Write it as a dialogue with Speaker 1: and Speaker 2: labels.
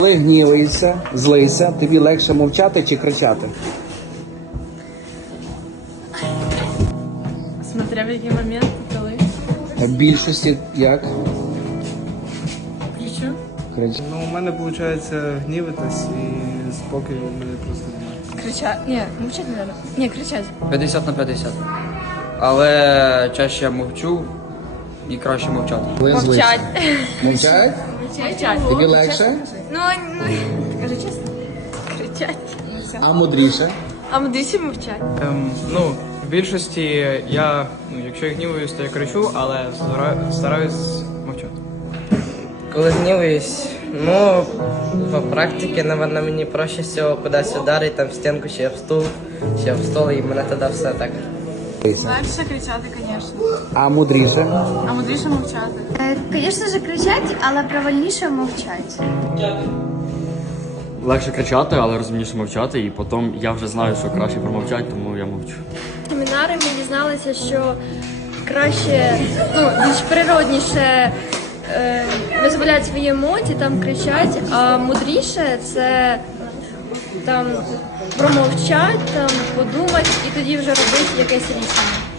Speaker 1: Коли гніваєшся, злися, тобі легше мовчати чи кричати?
Speaker 2: Смотря в який момент, коли.
Speaker 1: В більшості як?
Speaker 2: Кричу.
Speaker 1: Кричати.
Speaker 3: Ну, у мене виходить гнівитись і спокій у мене просто немає.
Speaker 2: Кричать. Ні, мовчать не треба. Ні, кричать.
Speaker 4: 50/50. Але чаще я мовчу і краще мовчати.
Speaker 1: Коли злися?
Speaker 2: Мовчать.
Speaker 1: Мовчать?
Speaker 2: Кричать.
Speaker 1: Тобі легше?
Speaker 2: Ну, кажи чесно. Кричать.
Speaker 1: А мудріше?
Speaker 2: А мудріші мовчать.
Speaker 5: Ну, в більшості якщо я гнівуюсь, то я кричу, але стараюсь мовчати.
Speaker 6: Коли гнівуюсь, ну, по практиці, напевно, мені проще всього кудись ударити, там в стінку, чи об стул, чи об стол, і мене тоді все так.
Speaker 2: Легше кричати, звісно.
Speaker 1: А мудріше?
Speaker 2: А мудріше мовчати.
Speaker 7: Звісно ж, кричать, але правильніше мовчать.
Speaker 8: Легше кричати, але розумніше мовчати, і потім я вже знаю, що краще промовчати, тому я мовчу.
Speaker 9: Семінари ми дізналися, що краще, більш природніше визволяти свої емоції, там кричать, а мудріше це там промовчати, там подумати і тоді вже робити якесь рішення.